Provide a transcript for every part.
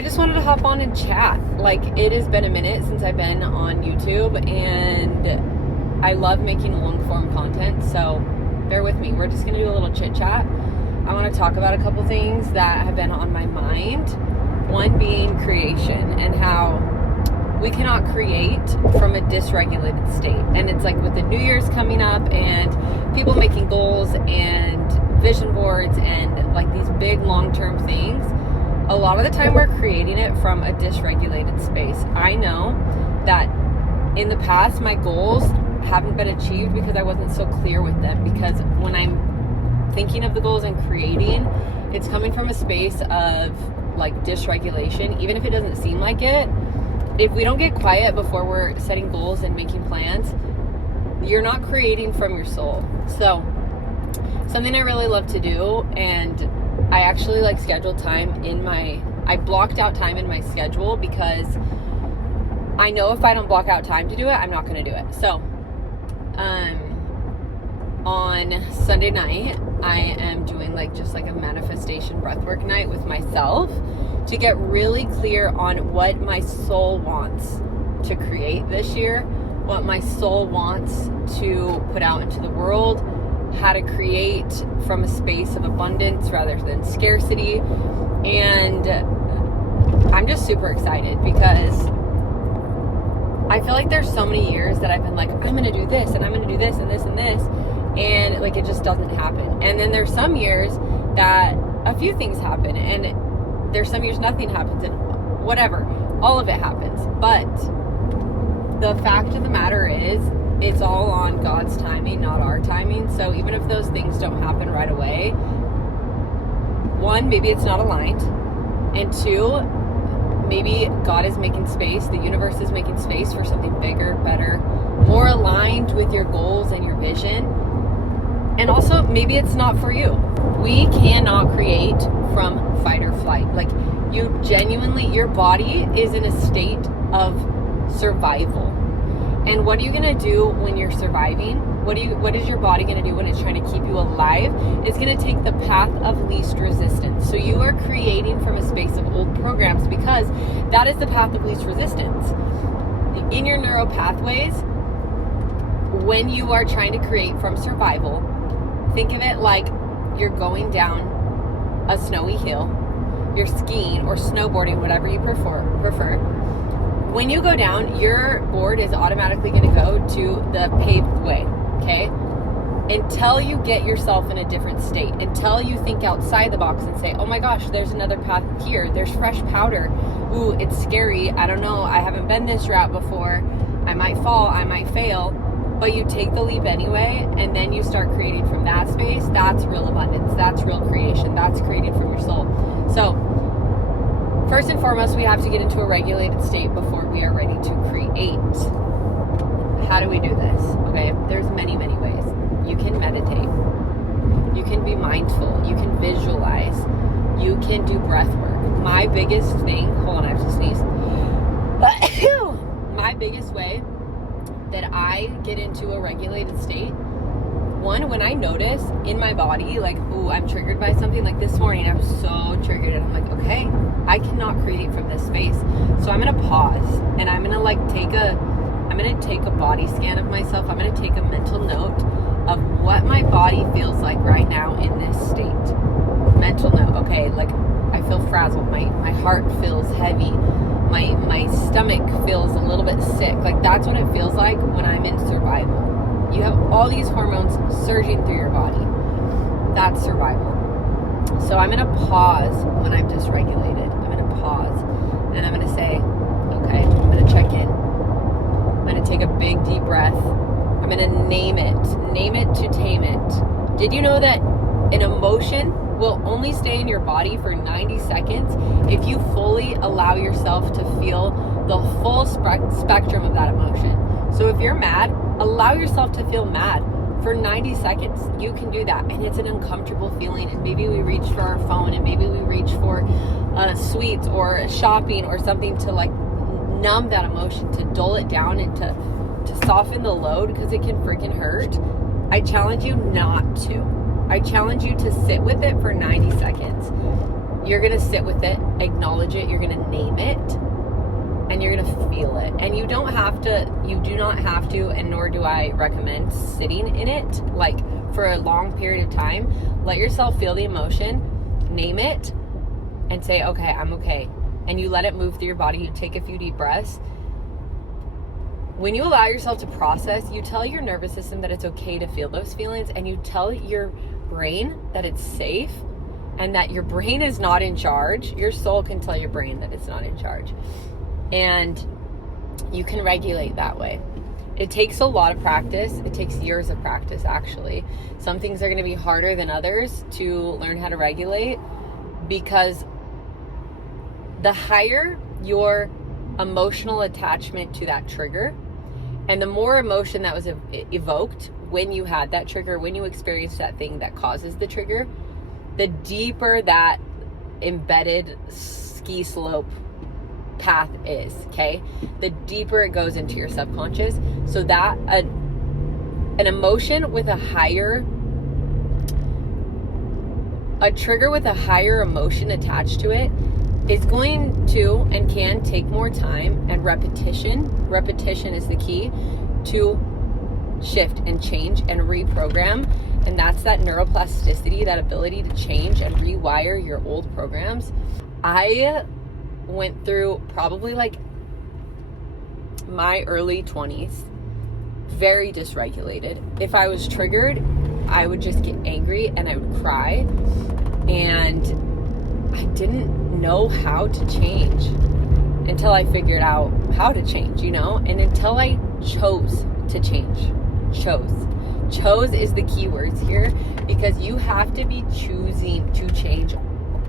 I just wanted to hop on and chat. Like, it has been a minute since I've been on YouTube, and I love making long form content, so bear with me. We're just going to do a little chit chat. I want to talk about a couple things that have been on my mind. One being creation and how we cannot create from a dysregulated state. And it's like with the New Year's coming up and people making goals and vision boards and like these big long-term things, a lot of the time we're creating it from a dysregulated space. I know that in the past my goals haven't been achieved because I wasn't so clear with them, because when I'm thinking of the goals and creating, it's coming from a space of like dysregulation, even if it doesn't seem like it. If we don't get quiet before we're setting goals and making plans, you're not creating from your soul. So something I really love to do, and I actually like scheduled time I blocked out time in my schedule, because I know if I don't block out time to do it, I'm not going to do it. So on Sunday night, I am doing just a manifestation breathwork night with myself to get really clear on what my soul wants to create this year, what my soul wants to put out into the world, how to create from a space of abundance rather than scarcity. And I'm just super excited because I feel like there's so many years that I've been like, I'm going to do this and I'm going to do this and this and this. And it just doesn't happen. And then there's some years that a few things happen, and there's some years nothing happens, and whatever, all of it happens. But the fact of the matter is, it's all on God's timing, not our timing. So even if those things don't happen right away, one, maybe it's not aligned, and two, maybe God is making space, the universe is making space for something bigger, better, more aligned with your goals and your vision. And also, maybe it's not for you. We cannot create from fight or flight. You genuinely, your body is in a state of survival. And what are you going to do when you're surviving? What is your body going to do when it's trying to keep you alive? It's going to take the path of least resistance. So you are creating from a space of old programs, because that is the path of least resistance. In your neural pathways, when you are trying to create from survival, think of it like you're going down a snowy hill, you're skiing or snowboarding, whatever you prefer. When you go down, your board is automatically going to go to the paved way, okay? Until you get yourself in a different state, until you think outside the box and say, oh my gosh, there's another path here, there's fresh powder, ooh, it's scary, I don't know, I haven't been this route before, I might fall, I might fail. But you take the leap anyway, and then you start creating from that space. That's real abundance. That's real creation. That's created from your soul. So, first and foremost, we have to get into a regulated state before we are ready to create. How do we do this? Okay, there's many, many ways. You can meditate. You can be mindful. You can visualize. You can do breath work. My biggest thing, hold on, I have to sneeze. My biggest way that I get into a regulated state, one, when I notice in my body, ooh, I'm triggered by something. Like this morning, I was so triggered, and I'm like, okay, I cannot create from this space. So I'm gonna pause, and I'm gonna take a body scan of myself. I'm gonna take a mental note of what my body feels like right now in this state. Mental note, okay, I feel frazzled, my heart feels heavy, my stomach feels a little bit sick. That's what it feels like when I'm in survival. You have all these hormones surging through your body. That's survival. So I'm going to pause when I'm dysregulated. I'm going to pause, and I'm going to say, okay, I'm going to check in. I'm going to take a big deep breath. I'm going to name it to tame it. Did you know that an emotion will only stay in your body for 90 seconds if you fully allow yourself to feel the full spectrum of that emotion? So if you're mad, allow yourself to feel mad for 90 seconds. You can do that, and it's an uncomfortable feeling, and maybe we reach for our phone, and maybe we reach for sweets or shopping or something to numb that emotion, to dull it down, and to soften the load, because it can freaking hurt. I challenge you not to. I challenge you to sit with it for 90 seconds. You're going to sit with it, acknowledge it, you're going to name it, and you're going to feel it. And you do not have to, and nor do I recommend sitting in it like for a long period of time. Let yourself feel the emotion, name it, and say, okay, I'm okay. And you let it move through your body. You take a few deep breaths. When you allow yourself to process, you tell your nervous system that it's okay to feel those feelings, and you tell your brain that it's safe and that your brain is not in charge. Your soul can tell your brain that it's not in charge. And you can regulate that way. It takes a lot of practice. It takes years of practice, actually. Some things are going to be harder than others to learn how to regulate, because the higher your emotional attachment to that trigger, and the more emotion that was evoked when you had that trigger, when you experienced that thing that causes the trigger, the deeper that embedded ski slope path is, okay? The deeper it goes into your subconscious. So that an emotion with a trigger with a higher emotion attached to it is going to and can take more time and repetition. Repetition is the key to shift and change and reprogram. And that's that neuroplasticity, that ability to change and rewire your old programs. I went through probably like my early 20s, very dysregulated. If I was triggered, I would just get angry and I would cry. And I didn't know how to change until I figured out how to change, and until I chose to change. Chose is the key words here, because you have to be choosing to change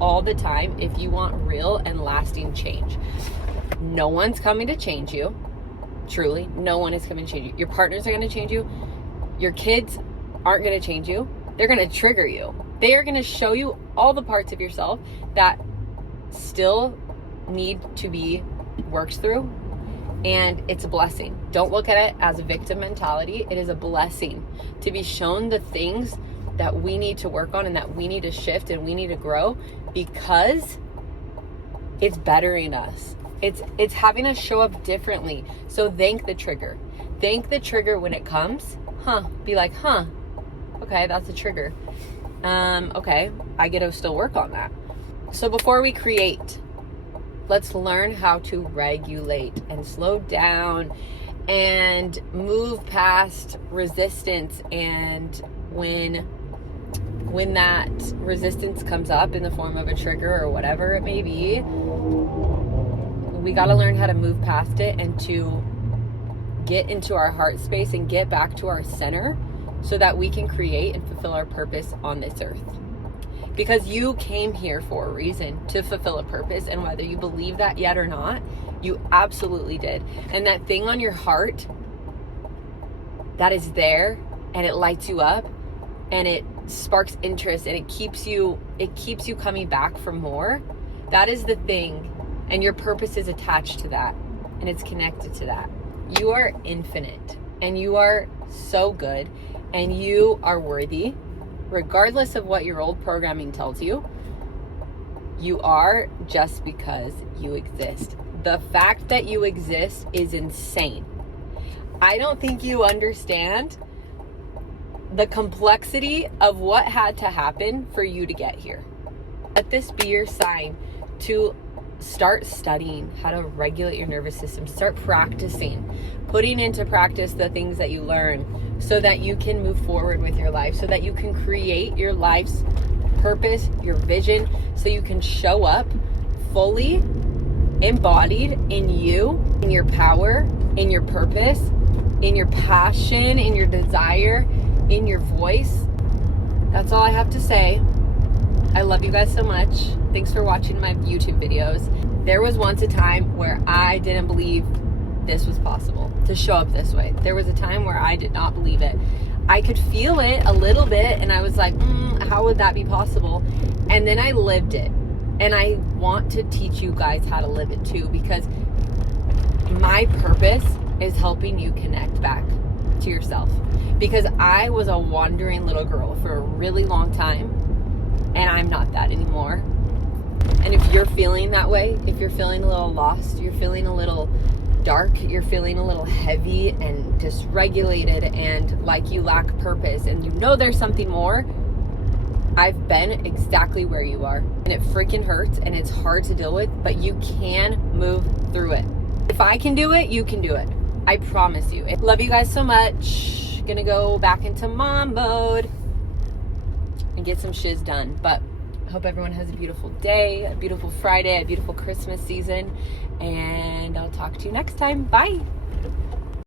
all the time if you want real and lasting change. No one's coming to change you. Truly, no one is coming to change you. Your partners are going to change you. Your kids aren't going to change you. They're going to trigger you. They are going to show you all the parts of yourself that still need to be worked through. And it's a blessing. Don't look at it as a victim mentality. It is a blessing to be shown the things that we need to work on and that we need to shift and we need to grow, because it's bettering us. It's having us show up differently. So thank the trigger. Thank the trigger when it comes. Be like, okay, that's a trigger. Okay, I get to still work on that. So before we create, let's learn how to regulate and slow down and move past resistance. And when that resistance comes up in the form of a trigger or whatever it may be, we got to learn how to move past it and to get into our heart space and get back to our center so that we can create and fulfill our purpose on this earth. Because you came here for a reason, to fulfill a purpose, and whether you believe that yet or not, you absolutely did. And that thing on your heart that is there, and it lights you up, and it sparks interest, and it keeps you coming back for more. That is the thing, and your purpose is attached to that, and it's connected to that. You are infinite, and you are so good, and you are worthy. Regardless of what your old programming tells you, you are just because you exist. The fact that you exist is insane. I don't think you understand the complexity of what had to happen for you to get here. Let this be your sign to start studying how to regulate your nervous system. Start practicing, putting into practice the things that you learn so that you can move forward with your life, so that you can create your life's purpose, your vision, so you can show up fully embodied in you, in your power, in your purpose, in your passion, in your desire, in your voice. That's all I have to say. I love you guys so much. Thanks for watching my YouTube videos. There was once a time where I didn't believe this was possible, to show up this way. There was a time where I did not believe it. I could feel it a little bit, and I was like, how would that be possible? And then I lived it. And I want to teach you guys how to live it too, because my purpose is helping you connect back to yourself. Because I was a wandering little girl for a really long time, and I'm not that anymore. And if you're feeling that way, if you're feeling a little lost, you're feeling a little dark, you're feeling a little heavy and dysregulated and like you lack purpose and you know there's something more, I've been exactly where you are. And it freaking hurts and it's hard to deal with, but you can move through it. If I can do it, you can do it. I promise you. Love you guys so much. Gonna go back into mom mode and get some shiz done. But I hope everyone has a beautiful day, a beautiful Friday, a beautiful Christmas season. And I'll talk to you next time. Bye.